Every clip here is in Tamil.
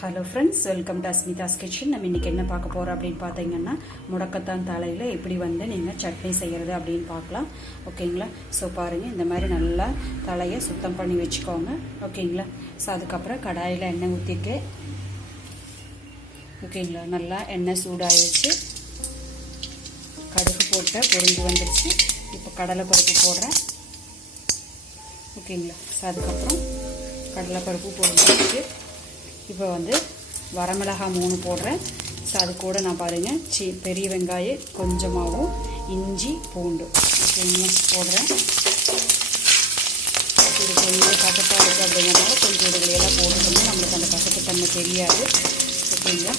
Hello friends, welcome to Asmitha's Kitchen. நம்ம இன்னைக்கு என்ன பார்க்க போறோம் அப்படினு பாத்தீங்கன்னா முடக்கத்தான் தலையில எப்படி வந்து நீங்க சட்னி செய்யறது அப்படினு பார்க்கலாம். ஓகேங்களா? சோ பாருங்க இந்த மாதிரி நல்லா தலையை சுத்தம் பண்ணி வெச்சுக்கோங்க. ஓகேங்களா? சோ அதுக்கு அப்புறம் கடாயில எண்ணெய் ஊத்திட்டு ஓகேங்களா நல்லா எண்ணெய் சூடாயிடுச்சு. கடுகு போட்டு பொரிஞ்சு வந்துருச்சு. இப்போ கடலை பருப்பு போடுறேன். ஓகேங்களா? சோ அதுக்கு அப்புறம் கடலை பருப்பு பொரிஞ்சிருச்சு. இப்போ வந்து வரமிளகாய் 3 போடுறேன். ஸோ அது கூட நான் பாருங்கள் பெரிய வெங்காயம் கொஞ்சமாகவும் இஞ்சி பூண்டு ஓகேங்க போடுறேன். இது கொஞ்சம் கசப்பாக இருக்குது அப்படிங்கிறனால கொஞ்சம் இதுகளையெல்லாம் போட்டுக்கணும், நம்மளுக்கு அந்த கசப்பு தன்மை தெரியாது. ஓகேங்களா?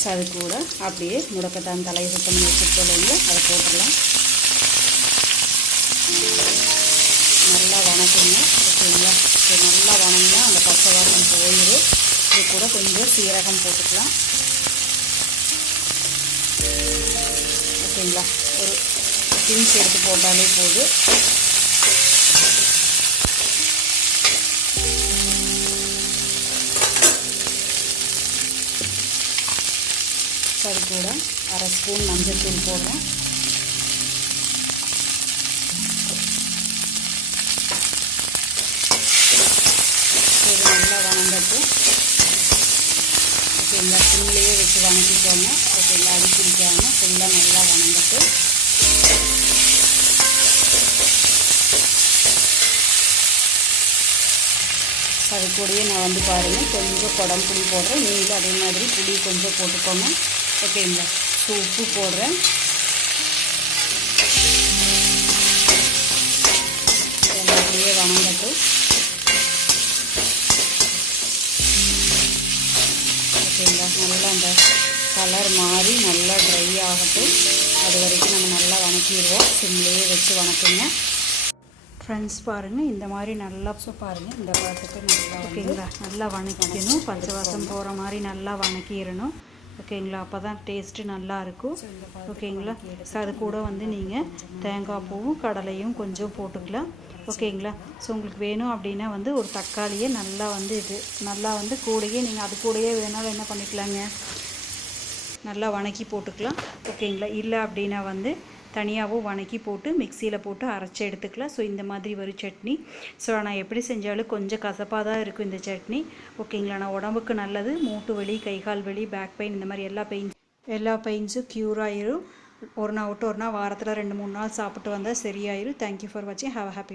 ஸோ அது கூட அப்படியே முடக்கத்தான் தலையை சுத்தம் பண்ணி வச்சுருக்கோம், அதை போட்டுடலாம். நல்லா வணக்குங்க. ஓகேங்களா? நல்லா வணங்கினா அந்த பச்சை வாசம் போயிடும். இது கூட கொஞ்சம் சீரகம் போட்டுக்கலாம். ஓகேங்களா? ஒரு பிஞ்ச் எடுத்து போட்டாலே போதும். அது கூட அரை ஸ்பூன் மஞ்சள் தூள் போடுறேன். இது நல்லா வணங்கட்டும். ஓகேங்களா? ஃபுல்லையே வச்சு வணக்கிக்கோங்க. ஓகேங்களா? அடி பிடிக்காமல் ஃபுல்லாக நல்லா வணங்கட்டும். அது கூடயே நான் வந்து பாருங்கள் கொஞ்சம் குடம்புளி போடுறேன். நீங்களும் அதே மாதிரி புளி கொஞ்சம் போட்டுக்கோங்க. ஓகேங்களா? உப்பு போடுறேன். அப்படியே வணங்கட்டும். ஓகேங்களா? நல்லா அந்த கலர் மாறி நல்லா ட்ரை ஆகட்டும். அது வரைக்கும் நம்ம நல்லா வணக்கிடுவோம். சிம்லேயே வச்சு வணக்குங்க. ஃப்ரெண்ட்ஸ் பாருங்கள் இந்த மாதிரி நல்லா பாருங்கள் இந்த பாட்டுக்கு நல்லா ஓகேங்களா நல்லா வணக்கிக்கணும். பச்சை வாசம் போகிற மாதிரி நல்லா வணக்கிடணும். ஓகேங்களா? அப்போ தான் டேஸ்ட்டு நல்லாயிருக்கும். ஓகேங்களா? ஸோ அது கூட வந்து நீங்கள் தேங்காய் பூவும் கடலையும் கொஞ்சம் போட்டுக்கலாம். ஓகேங்களா? ஸோ உங்களுக்கு வேணும் அப்படின்னா வந்து ஒரு தக்காளியை நல்லா வந்து நல்லா வந்து கூடையே நீங்கள் அது கூடையே வேணாலும் என்ன பண்ணிக்கலாங்க நல்லா வணக்கி போட்டுக்கலாம். ஓகேங்களா? இல்லை அப்படின்னா வந்து தனியாகவும் வணக்கி போட்டு மிக்சியில் போட்டு அரைச்சி எடுத்துக்கலாம். ஸோ இந்த மாதிரி ஒரு சட்னி. ஸோ நான் எப்படி செஞ்சாலும் கொஞ்சம் கசப்பாக தான் இருக்கும் இந்த சட்னி. ஓகேங்களா? நான் உடம்புக்கு நல்லது. மூட்டு வலி, கைகால் வலி, பேக் பெயின் இந்த மாதிரி எல்லா பெயின்ஸும் க்யூர் ஆயிரும். ஒரு நாள் விட்டு ஒரு நாள் வாரத்தில் 2-3 நாள் சாப்பிட்டு வந்தால் சரியாயிரும். தேங்க்யூ ஃபார் வாட்சிங். Have a happy